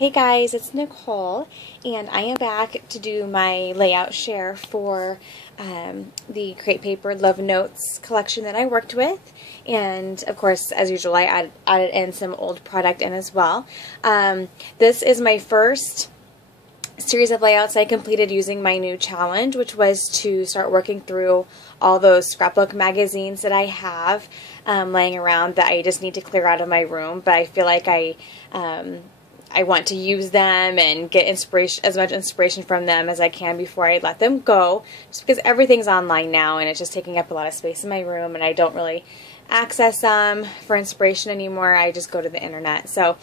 Hey guys, it's Nicole, and I am back to do my layout share for the Create Paper Love Notes collection that I worked with. And of course, as usual, I added in some old product in as well. This is my first series of layouts I completed using my new challenge, which was to start working through all those scrapbook magazines that I have laying around that I just need to clear out of my room, but I feel like I want to use them and get inspiration, as much inspiration from them as I can before I let them go, just because everything's online now and it's just taking up a lot of space in my room and I don't really access them for inspiration anymore. I just go to the internet. So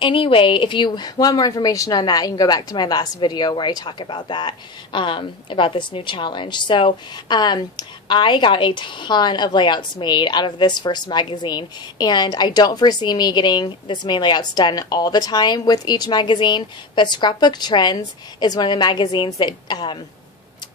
anyway, if you want more information on that, you can go back to my last video where I talk about that, about this new challenge. So I got a ton of layouts made out of this first magazine, and I don't foresee me getting this many layouts done all the time with each magazine, but Scrapbook Trends is one of the magazines that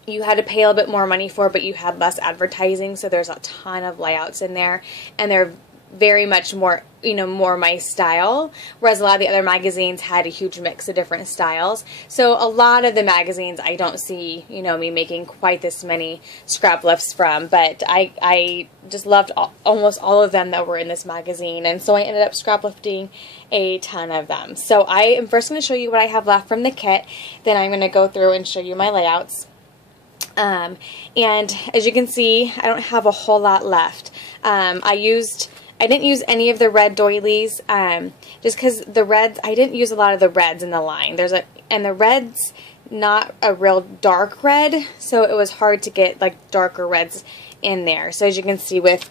you had to pay a little bit more money for, but you had less advertising, so there's a ton of layouts in there, and they're very much more, more my style, whereas a lot of the other magazines had a huge mix of different styles. So a lot of the magazines I don't see, me making quite this many scrap lifts from, but I just loved almost all of them that were in this magazine, and so I ended up scrap lifting a ton of them. So I am first going to show you what I have left from the kit, then I'm going to go through and show you my layouts. And as you can see, I don't have a whole lot left. I didn't use any of the red doilies, just because the reds, I didn't use a lot of the reds in the line. And the red's not a real dark red, so it was hard to get like darker reds in there. So as you can see with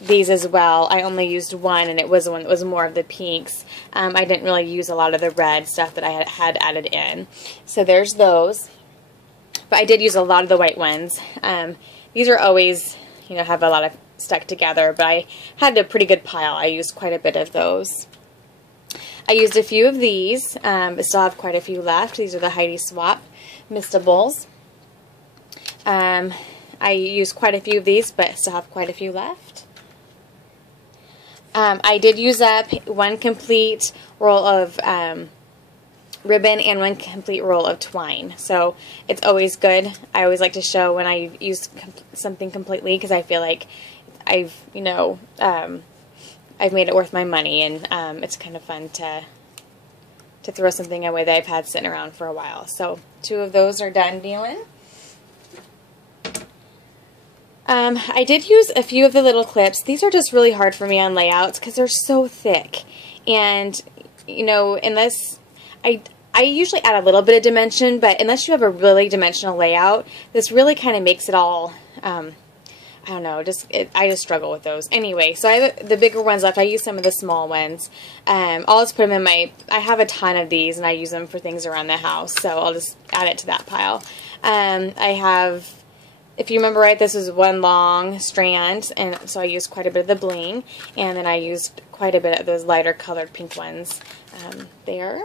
these as well, I only used one, and it was one that was more of the pinks. I didn't really use a lot of the red stuff that I had added in. So there's those. But I did use a lot of the white ones. These are always, have a lot of stuck together, but I had a pretty good pile. I used quite a bit of those. I used a few of these, but still have quite a few left. These are the Heidi Swap Mistables. I used quite a few of these, but still have quite a few left. I did use up one complete roll of ribbon and one complete roll of twine, so it's always good. I always like to show when I use something completely, because I feel like I've made it worth my money, and it's kind of fun to throw something away that I've had sitting around for a while. So 2 of those are done doing. I did use a few of the little clips. These are just really hard for me on layouts because they're so thick, and unless I usually add a little bit of dimension, but unless you have a really dimensional layout, this really kind of makes it all, I don't know, I just struggle with those. Anyway, so I have the bigger ones left. I use some of the small ones. I'll just put them in I have a ton of these, and I use them for things around the house, so I'll just add it to that pile. I have, if you remember right, this is one long strand, and so I used quite a bit of the bling, and then I used quite a bit of those lighter colored pink ones there.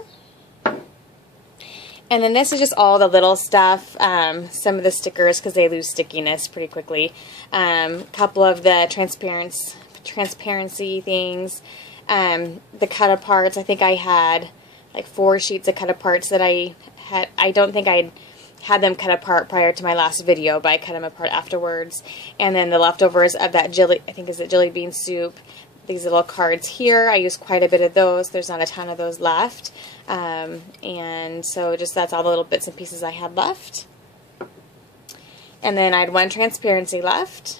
And then this is just all the little stuff, some of the stickers because they lose stickiness pretty quickly, a couple of the transparency things, the cut-aparts. I think I had like 4 sheets of cut-aparts that I don't think I had them cut apart prior to my last video, but I cut them apart afterwards. And then the leftovers of that jelly bean soup. These little cards here, I used quite a bit of those. There's not a ton of those left. And so that's all the little bits and pieces I had left. And then I had 1 transparency left.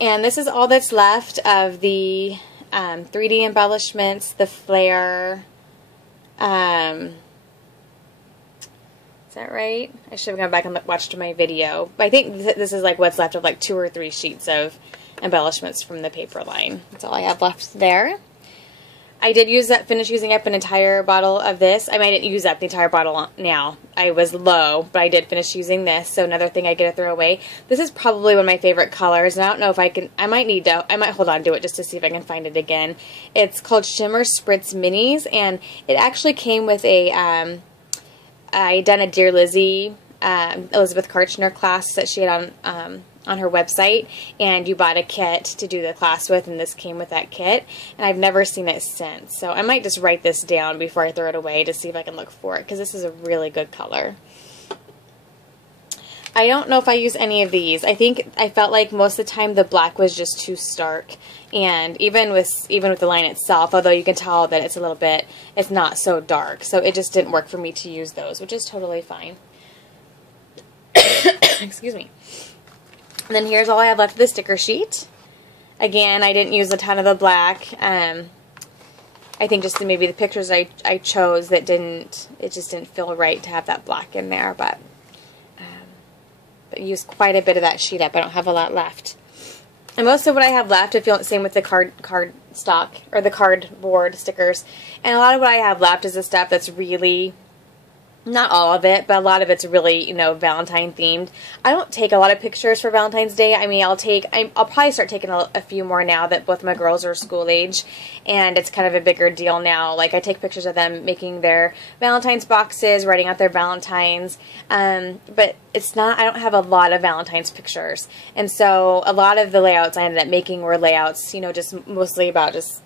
And this is all that's left of the 3D embellishments, the flare. Is that right? I should have gone back and watched my video. But I think this is like what's left of like 2 or 3 sheets of embellishments from the paper line. That's all I have left there. I did finish using up an entire bottle of this. I didn't use up the entire bottle now. I was low, but I did finish using this, so another thing I get to throw away. This is probably one of my favorite colors, and I don't know if I might hold on to it just to see if I can find it again. It's called Shimmer Spritz Minis, and it actually came with I done a Dear Lizzie Elizabeth Karchner class that she had on her website, and you bought a kit to do the class with, and this came with that kit, and I've never seen it since. So I might just write this down before I throw it away to see if I can look for it, because this is a really good color. I don't know if I use any of these. I think I felt like most of the time the black was just too stark, and even with the line itself, although you can tell that it's a little bit, it's not so dark, so it just didn't work for me to use those, which is totally fine. Excuse me. And then here's all I have left of the sticker sheet. Again, I didn't use a ton of the black. I think just maybe the pictures I chose that it just didn't feel right to have that black in there, but I used quite a bit of that sheet up. I don't have a lot left. And most of what I have left, I feel the same with the card stock, or the cardboard stickers. And a lot of what I have left is the stuff that's really, not all of it, but a lot of it's really, you know, Valentine themed. I don't take a lot of pictures for Valentine's Day. I mean, I'll probably start taking a few more now that both my girls are school age, and it's kind of a bigger deal now. Like, I take pictures of them making their Valentine's boxes, writing out their Valentines, but it's not, I don't have a lot of Valentine's pictures. And so a lot of the layouts I ended up making were layouts, you know, just mostly about just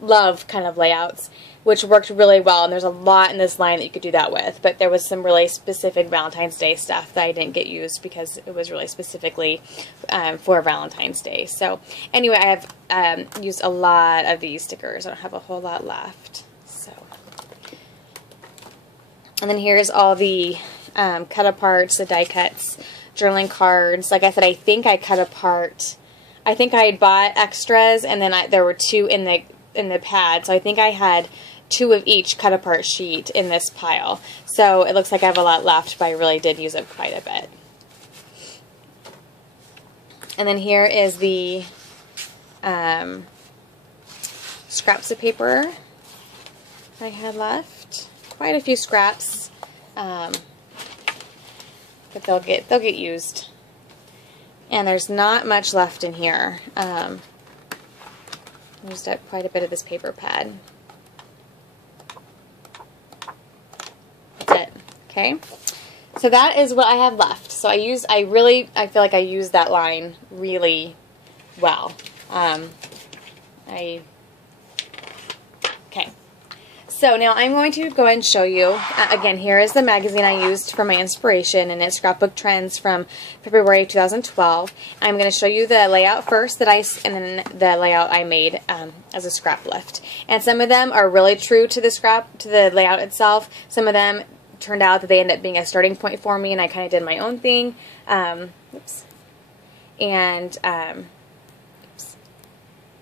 love kind of layouts, which worked really well, and there's a lot in this line that you could do that with, but there was some really specific Valentine's Day stuff that I didn't get used because it was really specifically for Valentine's Day. So anyway, I have used a lot of these stickers. I don't have a whole lot left. So, and then here's all the cut aparts, the die cuts, journaling cards. Like I said, I think I cut apart, I think I had bought extras, and then there were 2 in the pad, so I think I had 2 of each cut apart sheet in this pile. So it looks like I have a lot left, but I really did use up quite a bit. And then here is the scraps of paper I had left. Quite a few scraps, but they'll get used. And there's not much left in here. I used up quite a bit of this paper pad. That's it. Okay. So that is what I have left. So I feel like I used that line really well. Okay. So now I'm going to go ahead and show you, again, here is the magazine I used for my inspiration, and it's Scrapbook Trends from February 2012. I'm going to show you the layout first, and then the layout I made as a scrap lift. And some of them are really true to the layout itself. Some of them turned out that they end up being a starting point for me, and I kind of did my own thing. Oops. And, oops.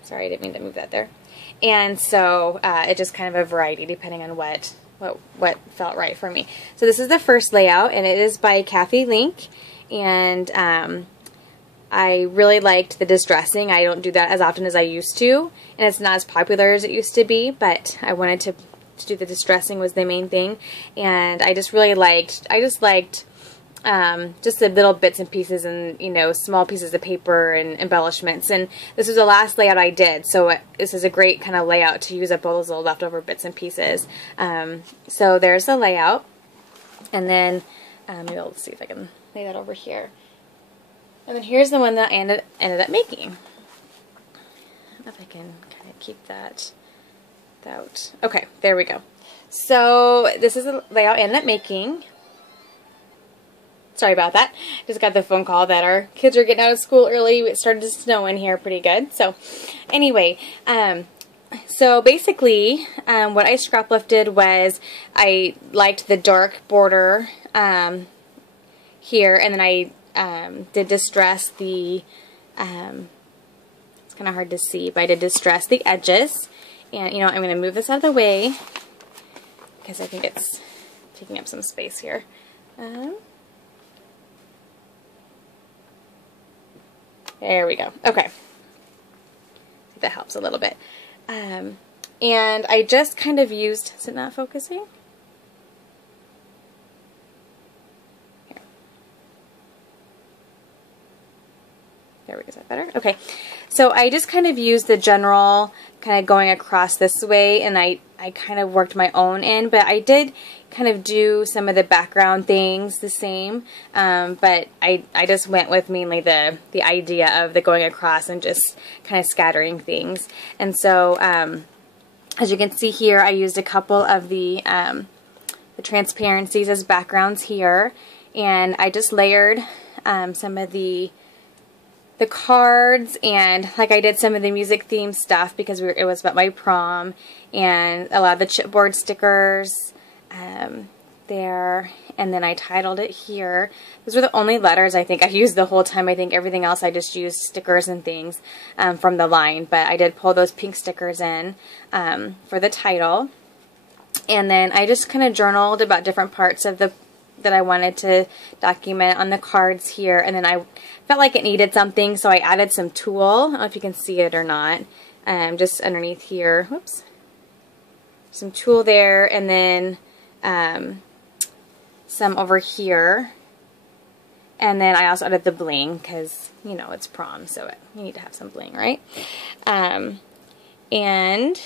Sorry, I didn't mean to move that there. And so it's just kind of a variety depending on what felt right for me. So this is the first layout, and it is by Kathy Link, and I really liked the distressing. I don't do that as often as I used to, and it's not as popular as it used to be, but I wanted to do the distressing was the main thing, and I just really liked, just the little bits and pieces and, you know, small pieces of paper and embellishments. And this was the last layout I did, so this is a great kind of layout to use up all those little leftover bits and pieces. So there's the layout, and then maybe I'll see if I can lay that over here. And then here's the one that I ended up making. I don't know if I can kind of keep that out. Okay, there we go. So this is the layout I ended up making. Sorry about that. Just got the phone call that our kids are getting out of school early. It started to snow in here pretty good. So anyway, so basically what I scrap lifted was I liked the dark border here, and then I did distress the, it's kind of hard to see, but I did distress the edges. And, you know, I'm going to move this out of the way because I think it's taking up some space here. There we go. Okay. That helps a little bit. And I just kind of used, is it not focusing? Here. There we go. Is that better? Okay. So I just kind of used the general kind of going across this way, and I kind of worked my own in, but I did kind of do some of the background things the same, but I just went with mainly the idea of the going across and just kind of scattering things. And so as you can see here, I used a couple of the transparencies as backgrounds here, and I just layered some of the cards, and like I did some of the music theme stuff because it was about my prom, and a lot of the chipboard stickers there, and then I titled it here. Those were the only letters I think I used the whole time. I think everything else I just used stickers and things from the line, but I did pull those pink stickers in for the title. And then I just kind of journaled about different parts of that I wanted to document on the cards here, and then I felt like it needed something, so I added some tulle. I don't know if you can see it or not, just underneath here. Whoops. Some tulle there, and then some over here, and then I also added the bling because, you know, it's prom, so you need to have some bling, right? And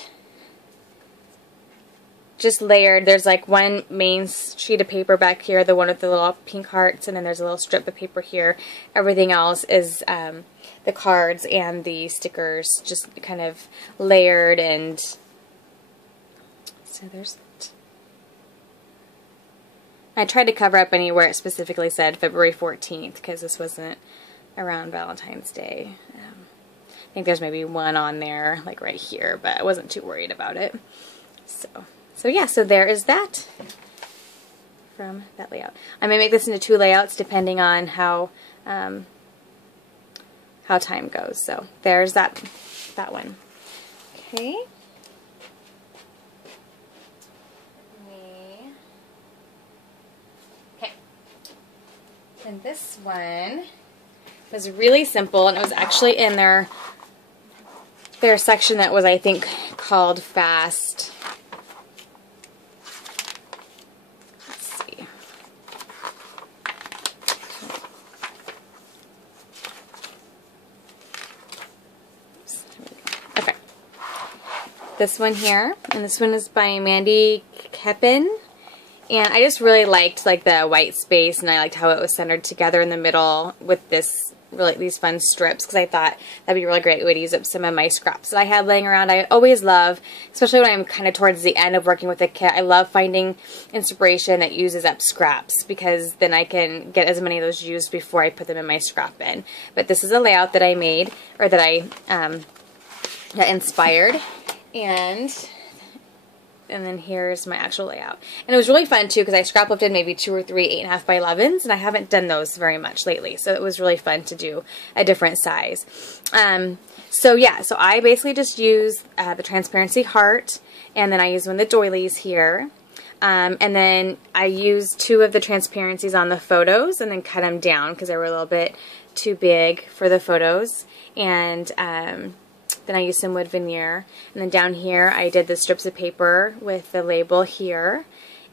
just layered. There's like one main sheet of paper back here, the one with the little pink hearts, and then there's a little strip of paper here. Everything else is the cards and the stickers, just kind of layered. And so there's that. I tried to cover up anywhere it specifically said February 14th because this wasn't around Valentine's Day. I think there's maybe one on there, like right here, but I wasn't too worried about it. So yeah, so there is that from that layout. I may make this into 2 layouts depending on how time goes. So there's that one. Okay. Okay. And this one was really simple, and it was actually in their section that was, I think, called Fast. This one here, and this one is by Mandy Keppen, and I just really liked like the white space, and I liked how it was centered together in the middle with these fun strips, because I thought that'd be a really great way to use up some of my scraps that I had laying around. I always love, especially when I'm kind of towards the end of working with a kit, I love finding inspiration that uses up scraps, because then I can get as many of those used before I put them in my scrap bin. But this is a layout that I made, or that I that inspired. And then here's my actual layout. And it was really fun too, because I scrap lifted maybe 2 or 3 8.5 by 11s, and I haven't done those very much lately, so it was really fun to do a different size. So yeah, so I basically just use the transparency heart, and then I use one of the doilies here, and then I used 2 of the transparencies on the photos, and then cut them down because they were a little bit too big for the photos. And then I used some wood veneer, and then down here I did the strips of paper with the label here,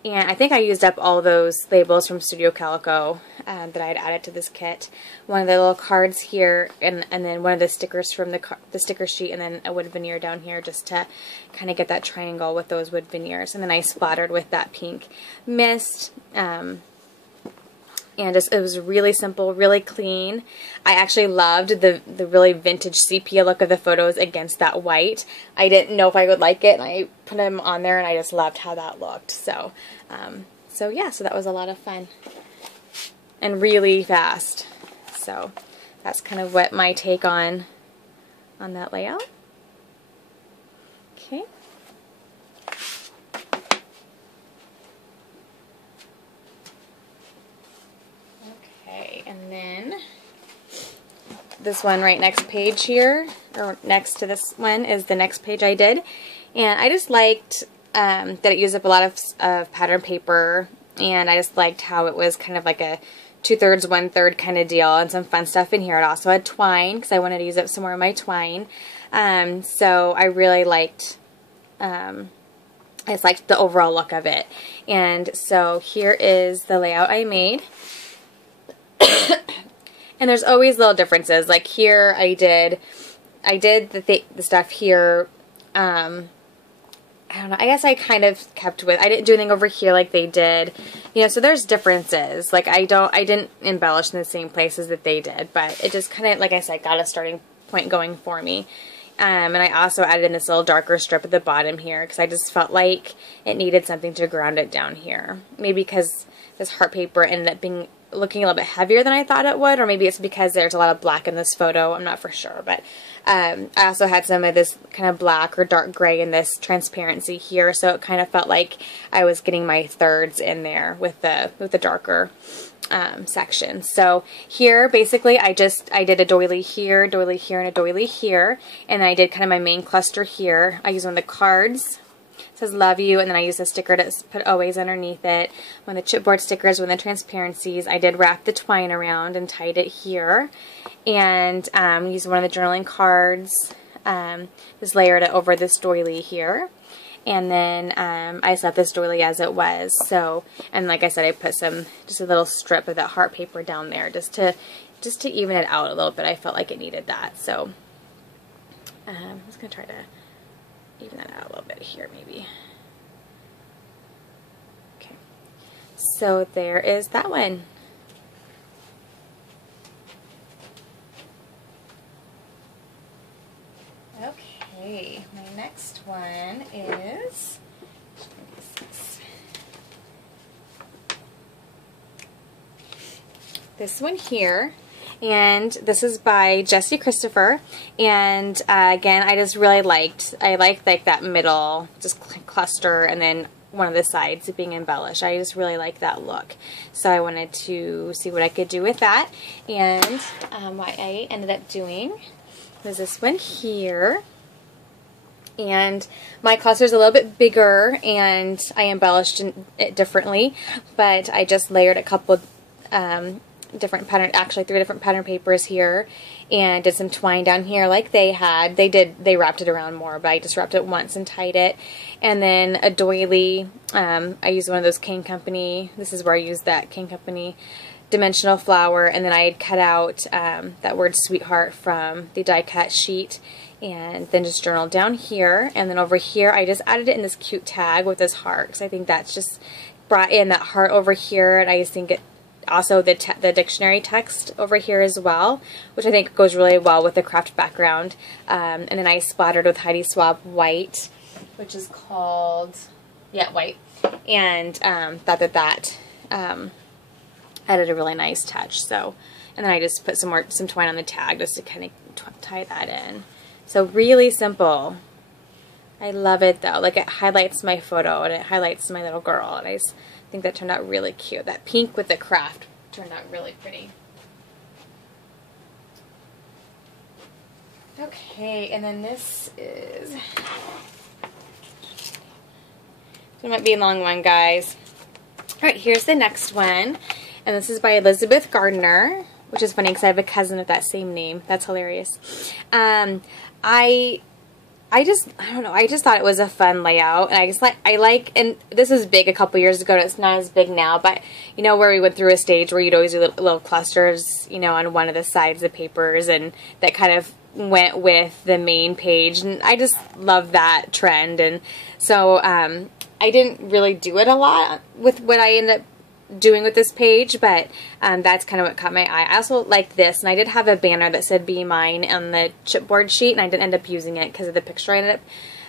and I think I used up all those labels from Studio Calico that I had added to this kit. One of the little cards here, and then one of the stickers from the sticker sheet, and then a wood veneer down here just to kind of get that triangle with those wood veneers, and then I splattered with that pink mist. And it was really simple, really clean. I actually loved the really vintage sepia look of the photos against that white. I didn't know if I would like it, and I put them on there, and I just loved how that looked. So, yeah, so that was a lot of fun and really fast. So that's kind of what my take on that layout. Okay. And then this one right next page here, or next to this one, is the next page I did. And I just liked that it used up a lot of pattern paper, and I just liked how it was kind of like a 2/3, 1/3 kind of deal, and some fun stuff in here. It also had twine, because I wanted to use up some more of my twine. So I really liked, I just liked the overall look of it. And so here is the layout I made. And there's always little differences. Like here I did the stuff here I don't know, I guess I kind of kept with, I didn't do anything over here like they did, you know, so there's differences. Like I didn't embellish in the same places that they did, but it just kind of, like I said, got a starting point going for me. And I also added in this little darker strip at the bottom here because I just felt like it needed something to ground it down here. Maybe because this heart paper ended up looking a little bit heavier than I thought it would, or maybe it's because there's a lot of black in this photo. I'm not for sure, but I also had some of this kind of black or dark gray in this transparency here, so it kind of felt like I was getting my thirds in there with the darker section. So here, basically, I did a doily here, and a doily here, and then I did kind of my main cluster here. I used one of the cards. It says love you, and then I used a sticker to put always underneath it. One of the chipboard stickers, one of the transparencies. I did wrap the twine around and tied it here, and used one of the journaling cards. Just layered it over this doily here. And then I just left this doily as it was. So, and like I said, I put just a little strip of that heart paper down there just to even it out a little bit. I felt like it needed that. So I'm just going to try to even that out a little bit here maybe. Okay. So there is that one. Okay, my next one is this one here, and this is by Jessie Christopher, and again, I just really liked like that middle just cluster and then one of the sides being embellished. I just really like that look, so I wanted to see what I could do with that, and what I ended up doing was this one here. And my cluster is a little bit bigger, and I embellished it differently, but I just layered a couple different pattern, actually 3 different pattern papers here, and did some twine down here like they had. They wrapped it around more, but I just wrapped it once and tied it. And then a doily, I used one of those King Company, this is where I used that King Company dimensional flower, and then I had cut out that word sweetheart from the die cut sheet, and then just journaled down here, and then over here I just added it in this cute tag with this heart, because I think that's just brought in that heart over here, and I just think it also the dictionary text over here as well, which I think goes really well with the craft background. And then I splattered with Heidi Swapp white, which is called, yeah, white, and thought that added a really nice touch. So, and then I just put some twine on the tag just to kind of tie that in. So really simple. I love it though. Like, it highlights my photo and it highlights my little girl, and I just think that turned out really cute. That pink with the craft turned out really pretty. Okay, and then this is, it might be a long one, guys. Alright, here's the next one, and this is by Elizabeth Gardner, which is funny because I have a cousin with that same name. That's hilarious. I don't know, I just thought it was a fun layout, and I like, and this was big a couple years ago, and it's not as big now, but you know where we went through a stage where you'd always do little clusters, you know, on one of the sides of papers, and that kind of went with the main page, and I just love that trend. And so I didn't really do it a lot with what I ended up doing with this page, but that's kind of what caught my eye. I also like this, and I did have a banner that said "Be Mine" on the chipboard sheet, and I didn't end up using it because of the picture I ended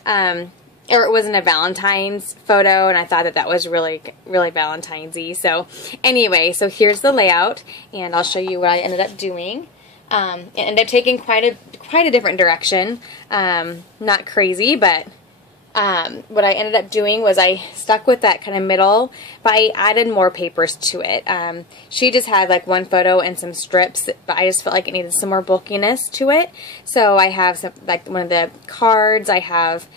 up, or it wasn't a Valentine's photo, and I thought that was really Valentine's-y. So anyway, so here's the layout, and I'll show you what I ended up doing. It ended up taking quite a different direction. Not crazy, but what I ended up doing was I stuck with that kind of middle, but I added more papers to it. She just had like one photo and some strips, but I just felt like it needed some more bulkiness to it. So I have some, like one of the cards. I have,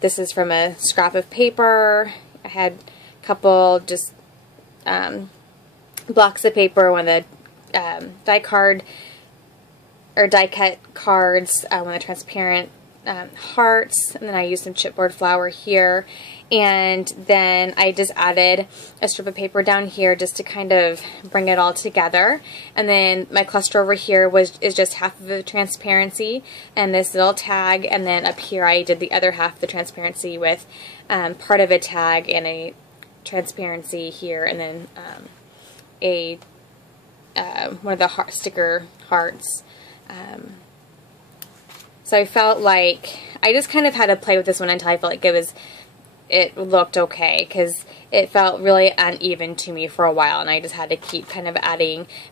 this is from a scrap of paper. I had a couple just blocks of paper, one of the die cut cards, one of the transparent hearts, and then I used some chipboard flower here, and then I just added a strip of paper down here just to kind of bring it all together. And then my cluster over here is just half of the transparency and this little tag, and then up here I did the other half of the transparency with part of a tag and a transparency here, and then one of the sticker hearts. So I felt like I just kind of had to play with this one until I felt like it looked okay, because it felt really uneven to me for a while, and I just had to keep kind of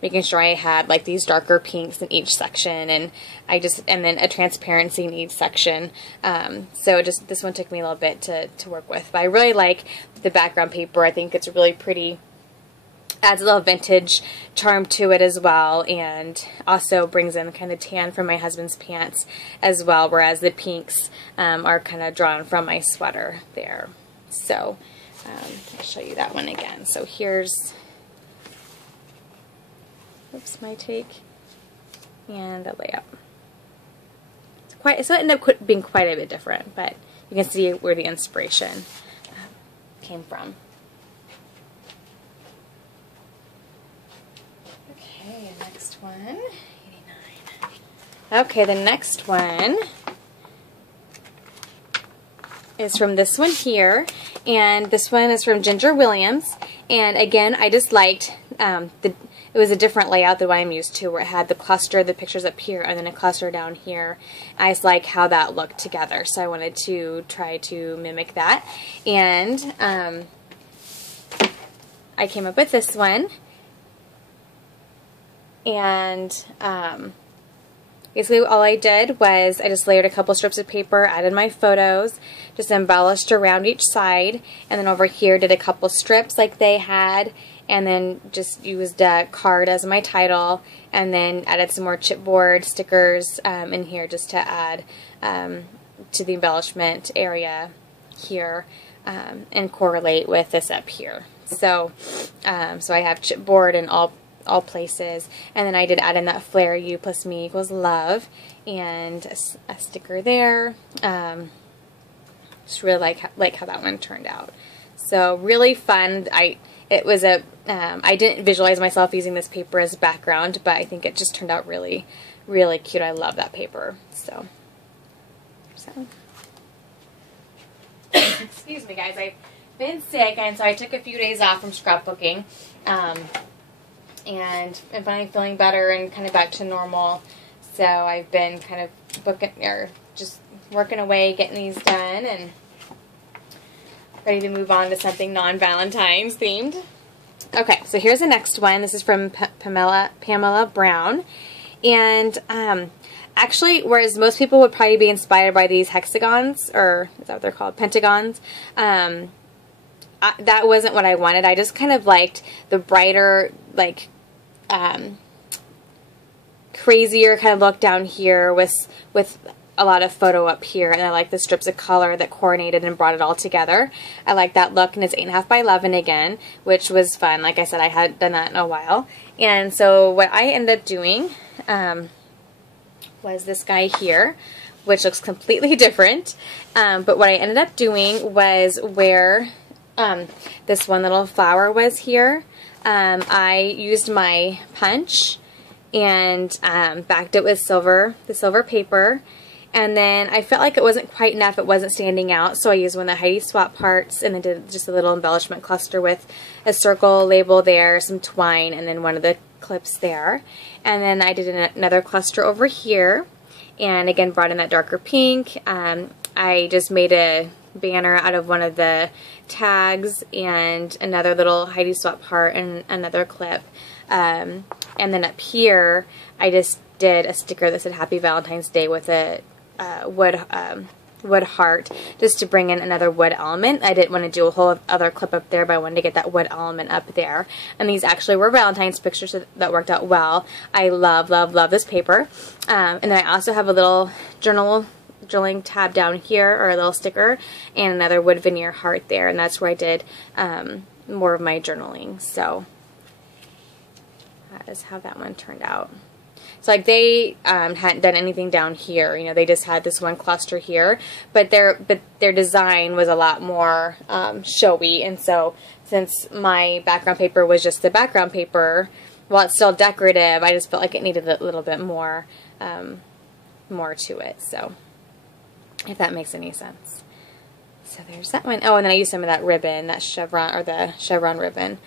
making sure I had like these darker pinks in each section, and then a transparency in each section. So this one took me a little bit to work with, but I really like the background paper. I think it's really pretty. Adds a little vintage charm to it as well, and also brings in kind of tan from my husband's pants as well, whereas the pinks are kind of drawn from my sweater there. So I'll show you that one again. So here's, oops, my take and the layout. So it ended up being quite a bit different, but you can see where the inspiration came from. Okay, next one, 89. Okay, the next one is from this one here, and this one is from Ginger Williams. And again, I just liked it was a different layout than what I'm used to, where it had the cluster, the pictures up here, and then a cluster down here. I just like how that looked together, so I wanted to try to mimic that. And I came up with this one. And basically all I did was I just layered a couple strips of paper, added my photos, just embellished around each side, and then over here did a couple strips like they had, and then just used a card as my title, and then added some more chipboard stickers in here just to add to the embellishment area here, and correlate with this up here. So so I have chipboard in all places, and then I did add in that flare U plus me equals love, and a sticker there. Just really like how that one turned out. So really fun. I didn't visualize myself using this paper as background, but I think it just turned out really, really cute. I love that paper. So excuse me, guys. I've been sick, and so I took a few days off from scrapbooking. And I'm finally feeling better and kind of back to normal. So I've been kind of just working away, getting these done, and ready to move on to something non-Valentine's themed. Okay, so here's the next one. This is from Pamela Brown. And actually, whereas most people would probably be inspired by these hexagons, or is that what they're called? Pentagons. That wasn't what I wanted. I just kind of liked the brighter, like, crazier kind of look down here with a lot of photo up here, and I like the strips of color that coordinated and brought it all together. I like that look, and it's 8.5 by 11 again, which was fun. Like I said, I hadn't done that in a while. And so what I ended up doing was this guy here, which looks completely different. But what I ended up doing was where this one little flower was here. I used my punch and backed it with the silver paper, and then I felt like it wasn't quite enough, it wasn't standing out, so I used one of the Heidi Swap parts, and then did just a little embellishment cluster with a circle label there, some twine, and then one of the clips there. And then I did another cluster over here, and again brought in that darker pink. I just made a banner out of one of the tags and another little Heidi Swap part and another clip. And then up here I just did a sticker that said Happy Valentine's Day with a wood heart, just to bring in another wood element. I didn't want to do a whole other clip up there, but I wanted to get that wood element up there. And these actually were Valentine's pictures, so that worked out well. I love, love, love this paper. And then I also have a little journaling tab down here, or a little sticker, and another wood veneer heart there, and that's where I did more of my journaling. So that is how that one turned out. So like they hadn't done anything down here. You know, they just had this one cluster here, but their design was a lot more showy. And so since my background paper was just the background paper, while it's still decorative, I just felt like it needed a little bit more more to it. So if that makes any sense. So there's that one. Oh, and then I used some of that ribbon, that chevron, or the chevron ribbon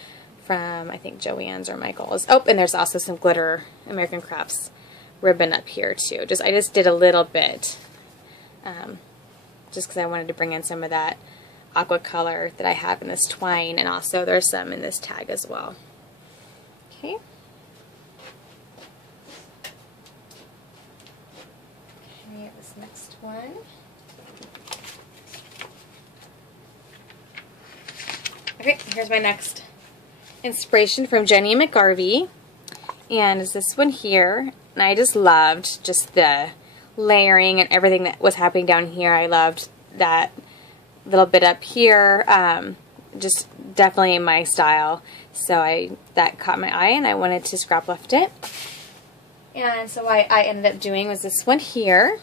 from, I think, Joann's or Michael's. Oh, and there's also some glitter American Crafts ribbon up here, too. I just did a little bit, just because I wanted to bring in some of that aqua color that I have in this twine, and also there's some in this tag as well. Okay. Okay, this next one. Okay, here's my next inspiration from Jenny and McGarvey, and it's this one here, and I just loved just the layering and everything that was happening down here. I loved that little bit up here, just definitely my style, so that caught my eye and I wanted to scrap lift it. And so what I ended up doing was this one here,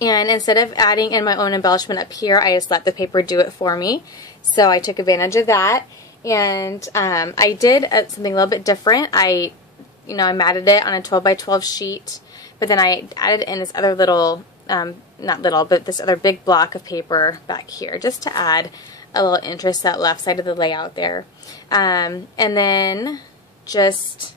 and instead of adding in my own embellishment up here, I just let the paper do it for me. So I took advantage of that, and I did something a little bit different. I matted it on a 12 by 12 sheet, but then I added in this other little, not little, but this other big block of paper back here, just to add a little interest to that left side of the layout there. And then just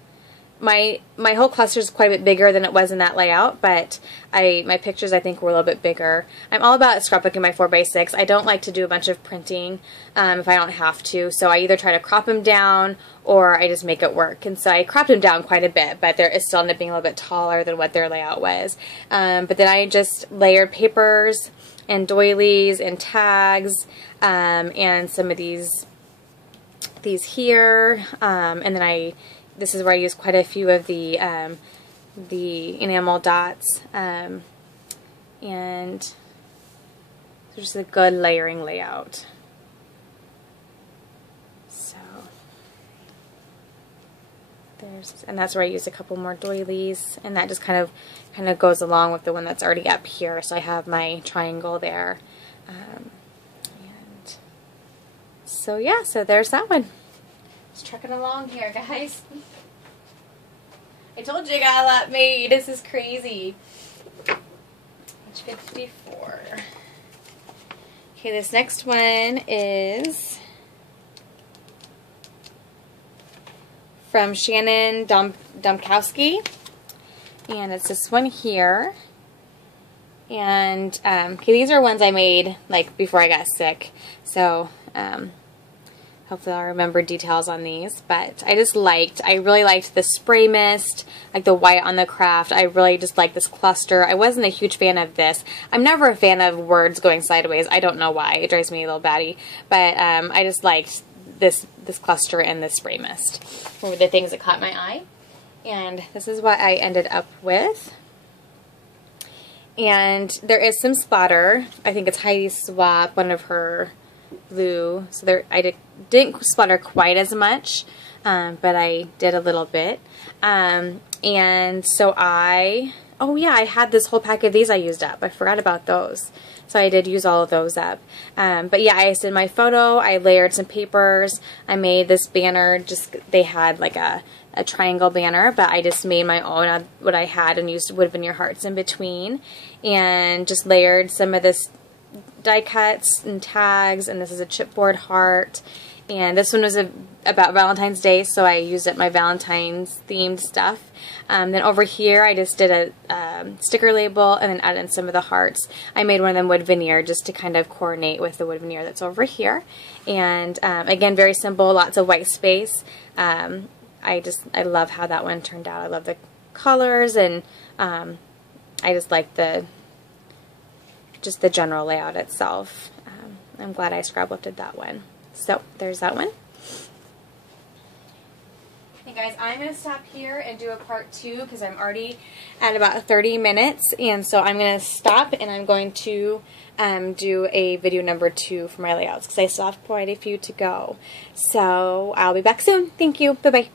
my whole cluster is quite a bit bigger than it was in that layout, but my pictures I think were a little bit bigger. I'm all about scrapbooking my 4x6. I don't like to do a bunch of printing if I don't have to, so I either try to crop them down or I just make it work. And so I cropped them down quite a bit, but it still ended up being a little bit taller than what their layout was. But then I just layered papers and doilies and tags and some of these here, and then this is where I use quite a few of the enamel dots, and just a good layering layout. So and that's where I use a couple more doilies, and that just kind of goes along with the one that's already up here. So I have my triangle there, and so yeah, so there's that one. Just trucking along here, guys. I told you I got a lot made. This is crazy. Page 54. Okay, this next one is from Shannon Kowski, and it's this one here. And okay, these are ones I made like before I got sick, so hopefully I'll remember details on these. But I really liked the spray mist, like the white on the craft. I really just liked this cluster. I wasn't a huge fan of this. I'm never a fan of words going sideways. I don't know why. It drives me a little batty. But I just liked this cluster and this spray mist were the things that caught my eye. And this is what I ended up with. And there is some splatter. I think it's Heidi's Swap, one of her blue. So I didn't splatter quite as much, but I did a little bit. And so oh yeah, I had this whole pack of these I used up. I forgot about those. So I did use all of those up. But yeah, I did my photo, I layered some papers, I made this banner, they had like a triangle banner, but I just made my own, what I had, and used wood veneer hearts in between, and just layered some of this die cuts and tags, and this is a chipboard heart. And this one was about Valentine's Day, so I used up my Valentine's themed stuff. Then over here I just did a sticker label and then added in some of the hearts. I made one of them wood veneer just to kind of coordinate with the wood veneer that's over here. And again, very simple, lots of white space. I love how that one turned out. I love the colors, and I just like the general layout itself. I'm glad I scrap lifted that one. So there's that one. Hey guys, I'm going to stop here and do a part 2 because I'm already at about 30 minutes, and so I'm going to stop and I'm going to do a video number 2 for my layouts because I still have quite a few to go. So I'll be back soon. Thank you. Bye-bye.